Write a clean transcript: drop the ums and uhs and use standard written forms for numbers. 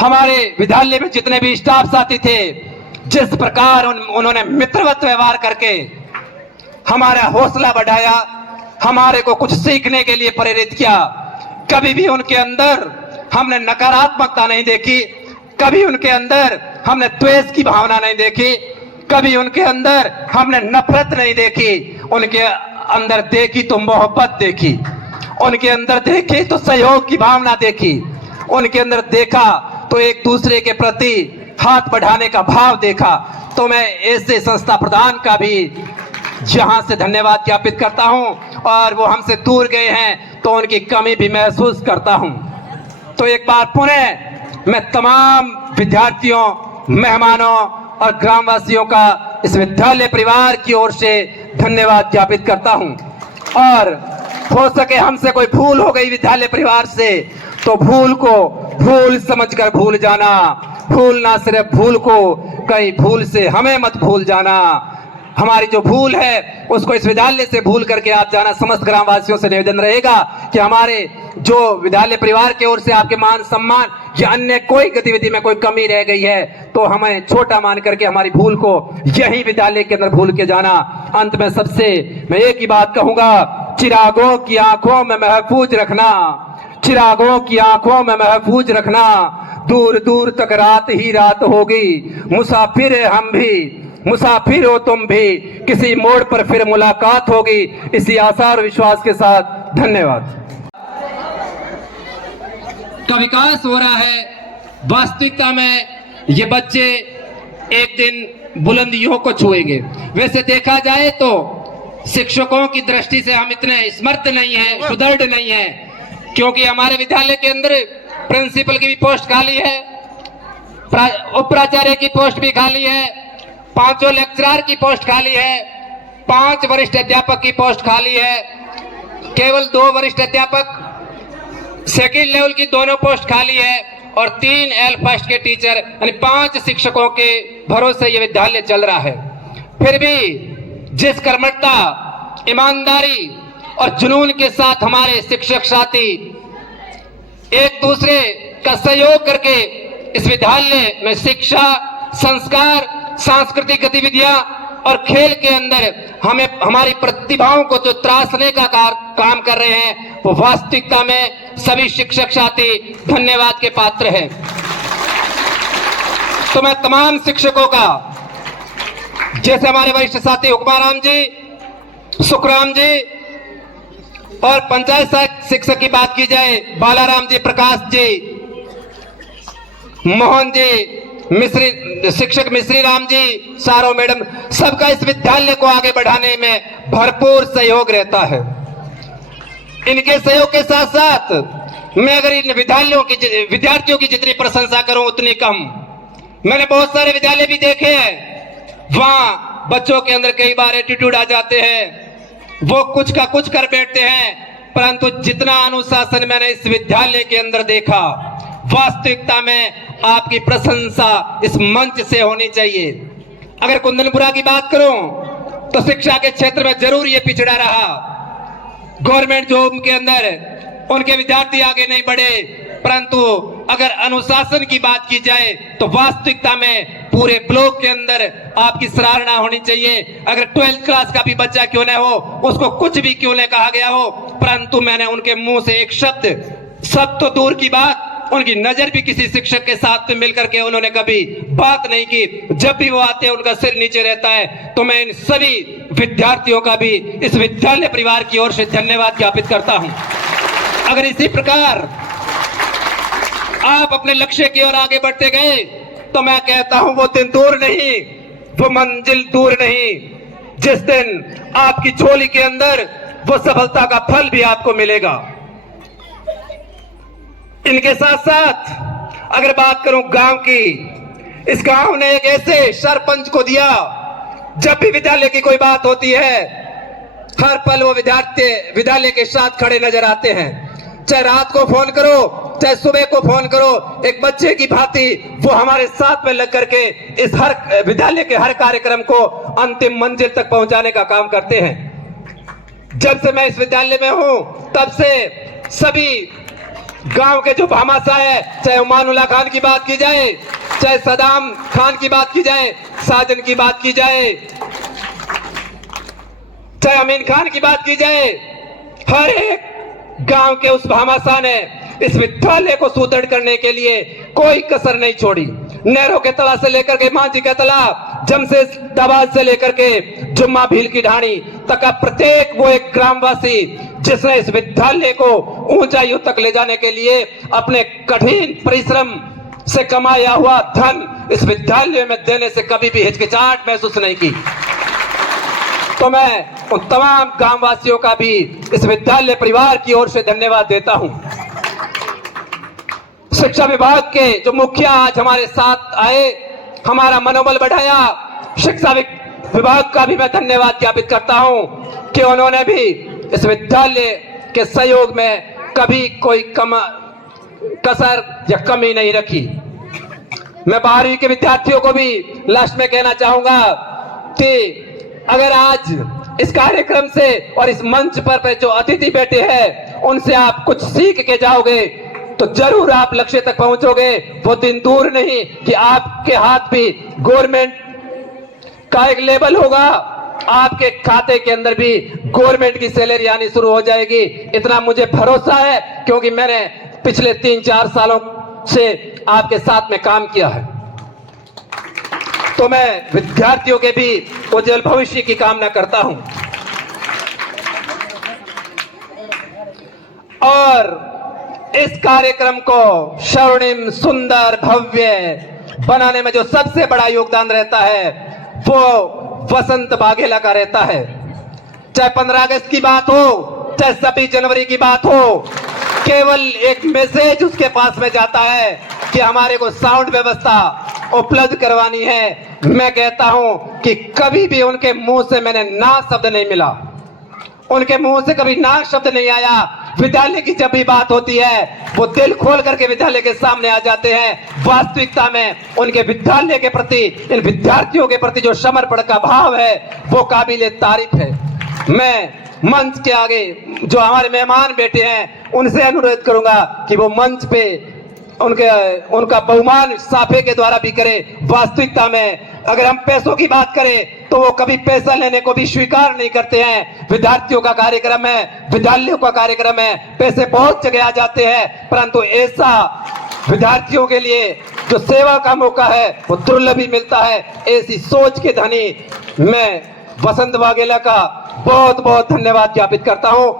हमारे विद्यालय में जितने भी स्टाफ साथी थे, जिस प्रकार उन्होंने मित्रवत व्यवहार करके हमारा हौसला बढ़ाया, हमारे को कुछ सीखने के लिए प्रेरित किया। कभी भी उनके अंदर हमने नकारात्मकता नहीं देखी, कभी उनके अंदर हमने द्वेष की भावना नहीं देखी, कभी उनके अंदर हमने नफरत नहीं देखी। उनके अंदर देखी तो मोहब्बत देखी, उनके अंदर देखी तो सहयोग की भावना देखी, उनके अंदर देखा तो एक दूसरे के प्रति हाथ बढ़ाने का भाव देखा। तो मैं ऐसे संस्था प्रधान का भी जहां से धन्यवाद ज्ञापित करता हूं, और वो हमसे दूर गए हैं तो उनकी कमी भी महसूस करता हूं। तो एक बार पुनः मैं तमाम विद्यार्थियों, मेहमानों और ग्रामवासियों का इस विद्यालय परिवार की ओर से धन्यवाद ज्ञापित करता हूं। और हो सके हमसे कोई भूल हो गई विद्यालय परिवार से, तो भूल को भूल समझकर भूल जाना, भूल ना सिर्फ भूल को, कई भूल से हमें मत भूल जाना। हमारी जो भूल है उसको इस विद्यालय से भूल करके आप जाना। समस्त ग्रामवासियों से निवेदन रहेगा कि हमारे जो विद्यालय परिवार की ओर से आपके मान सम्मान या अन्य कोई गतिविधि में कोई कमी रह गई है तो हमें छोटा मान करके हमारी भूल को यही विद्यालय के अंदर भूल के जाना। अंत में सबसे मैं एक ही बात कहूंगा, चिरागों की आंखों में महफूज रखना, चिरागों की आंखों में महफूज रखना, दूर दूर तक रात ही रात होगी, मुसाफिर है हम भी, मुसाफिर हो तुम भी, किसी मोड़ पर फिर मुलाकात होगी। इसी आशा और विश्वास के साथ धन्यवाद। का विकास हो रहा है। वास्तविकता में ये बच्चे एक दिन बुलंदियों को छुएंगे। वैसे देखा जाए तो शिक्षकों की दृष्टि से हम इतने समर्थ नहीं है, सुदृढ़ नहीं है, क्योंकि हमारे विद्यालय के अंदर प्रिंसिपल की भी पोस्ट खाली है, उप प्राचार्य की पोस्ट भी खाली है, 5 लेक्चरर की पोस्ट खाली है, 5 वरिष्ठ अध्यापक की पोस्ट खाली है, केवल 2 वरिष्ठ अध्यापक सेकंड लेवल की दोनों पोस्ट खाली है, और 3 एल फर्स्ट के टीचर, यानी 5 शिक्षकों के भरोसे ये विद्यालय चल रहा है। फिर भी जिस कर्मठता, ईमानदारी और जुनून के साथ हमारे शिक्षक साथी एक दूसरे का सहयोग करके इस विद्यालय में शिक्षा, संस्कार, सांस्कृतिक गतिविधियां और खेल के अंदर हमें हमारी प्रतिभाओं को जो त्रासने का काम कर रहे हैं, वो वास्तविकता में सभी शिक्षक साथी धन्यवाद के पात्र हैं। तो मैं तमाम शिक्षकों का, जैसे हमारे वरिष्ठ साथी हुक्माराम जी, सुखराम जी, और पंचायत शिक्षक की बात की जाए बालाराम जी, प्रकाश जी, मोहन जी, मिश्री शिक्षक मिश्री राम जी, सारो मैडम, सबका इस विद्यालय को आगे बढ़ाने में भरपूर सहयोग रहता है। इनके सहयोग के साथ साथ मैं अगर इन विद्यालयों की, विद्यार्थियों की जितनी प्रशंसा करूं उतनी कम। मैंने बहुत सारे विद्यालय भी देखे हैं, वहां बच्चों के अंदर कई बार एटीट्यूड आ जाते हैं, वो कुछ का कुछ कर बैठते हैं, परंतु जितना अनुशासन मैंने इस विद्यालय के अंदर देखा, वास्तविकता में आपकी प्रशंसा इस मंच से होनी चाहिए। अगर कुंदनपुरा की बात करूं तो शिक्षा के क्षेत्र में जरूर ये पिछड़ा रहा। गवर्नमेंट जॉब के अंदर उनके विद्यार्थी आगे नहीं बढ़े, परंतु अगर अनुशासन की बात की जाए तो वास्तविकता में पूरे ब्लॉक के अंदर आपकी सराहना होनी चाहिए। अगर 12th क्लास का भी बच्चा क्यों न हो, उसको कुछ भी क्यों न कहा गया हो, परंतु मैंने उनके मुंह से एक शब्द तो दूर की बात, उनकी नजर भी किसी शिक्षक के साथ मिलकर के उन्होंने कभी बात नहीं की। जब भी वो आते हैं उनका सिर नीचे रहता है। तो मैं इन सभी विद्यार्थियों का भी इस विद्यालय परिवार की ओर से धन्यवाद ज्ञापित करता हूं। अगर इसी प्रकार आप अपने लक्ष्य की ओर आगे बढ़ते गए तो मैं कहता हूं वो दिन दूर नहीं, वो मंजिल दूर नहीं, जिस दिन आपकी झोली के अंदर वो सफलता का फल भी आपको मिलेगा। इनके साथ साथ अगर बात करूं गांव की, इस गांव ने एक ऐसे सरपंच को दिया, जब भी विद्यालय की कोई बात होती है हर पल वो विद्यार्थी विद्यालय के साथ खड़े नजर आते हैं। चाहे रात को फोन करो, चाहे सुबह को फोन करो, एक बच्चे की भांति वो हमारे साथ में लग करके इस हर विद्यालय के हर कार्यक्रम को अंतिम मंजिल तक पहुंचाने का काम करते हैं। जब से मैं इस विद्यालय में हूं तब से सभी गांव के जो भामाशाह है, चाहे उमानुल्लाह खान की बात की जाए, चाहे सदाम खान की बात की जाए, साजन की बात की जाए, चाहे अमीन खान की बात की जाए, हर एक गांव के उस भामाशाह ने इस विद्यालय को सुदृढ़ करने के लिए कोई कसर नहीं छोड़ी। नहरों के तला से लेकर के मांझी का तला, जमशेदाबाद से लेकर के जुम्मा भील की ढाणी तक का प्रत्येक वो एक ग्रामवासी जिसने इस विद्यालय को ऊंचाइयों तक ले जाने के लिए अपने कठिन परिश्रम से कमाया हुआ धन इस विद्यालय में देने से कभी भी हिचकिचाहट महसूस नहीं की। तो मैं उन तमाम ग्रामवासियों का भी इस विद्यालय परिवार की ओर से धन्यवाद देता हूं। शिक्षा विभाग के जो मुखिया आज हमारे साथ आए, हमारा मनोबल बढ़ाया, शिक्षा विभाग का भी मैं धन्यवाद ज्ञापित करता हूं कि उन्होंने भी इस विद्यालय के सहयोग में कभी कोई कसर या कमी नहीं रखी। मैं 12वीं के विद्यार्थियों को भी लास्ट में कहना चाहूंगा कि अगर आज इस कार्यक्रम से और इस मंच पर जो अतिथि बैठे हैं उनसे आप कुछ सीख के जाओगे तो जरूर आप लक्ष्य तक पहुंचोगे। वो दिन दूर नहीं कि आपके हाथ भी गवर्नमेंट का एक लेबल होगा, आपके खाते के अंदर भी गवर्नमेंट की सैलरी आनी शुरू हो जाएगी। इतना मुझे भरोसा है क्योंकि मैंने पिछले 3-4 सालों से आपके साथ में काम किया है। तो मैं विद्यार्थियों के भी उज्जवल भविष्य की कामना करता हूं। और इस कार्यक्रम को स्वर्णिम, सुंदर, भव्य बनाने में जो सबसे बड़ा योगदान रहता है वो वसंत वाघेला का रहता है। चाहे 15 अगस्त की बात हो, चाहे 26 जनवरी की बात हो, केवल एक मैसेज उसके पास में जाता है कि हमारे को साउंड व्यवस्था उपलब्ध करवानी है। मैं कहता हूं कि कभी भी उनके मुंह से मैंने ना शब्द नहीं मिला, उनके मुंह से कभी ना शब्द नहीं आया। विद्यालय की जब भी बात होती है वो दिल खोल करके विद्यालय के सामने आ जाते हैं। वास्तविकता में उनके विद्यालय के प्रति, इन विद्यार्थियों के प्रति जो समर्पण का भाव है वो काबिले तारीफ है। मैं मंच के आगे जो हमारे मेहमान बैठे हैं उनसे अनुरोध करूंगा कि वो मंच पे उनका बहुमान साफे के द्वारा भी करे। वास्तविकता में अगर हम पैसों की बात करें तो वो कभी पैसा लेने को भी स्वीकार नहीं करते हैं। विद्यार्थियों का कार्यक्रम है, विद्यालयों का कार्यक्रम है, पैसे बहुत जगह आ जाते हैं, परंतु ऐसा विद्यार्थियों के लिए जो सेवा का मौका है वो दुर्लभ ही मिलता है। ऐसी सोच के धनी मैं वसंत वाघेला का बहुत बहुत धन्यवाद ज्ञापित करता हूं।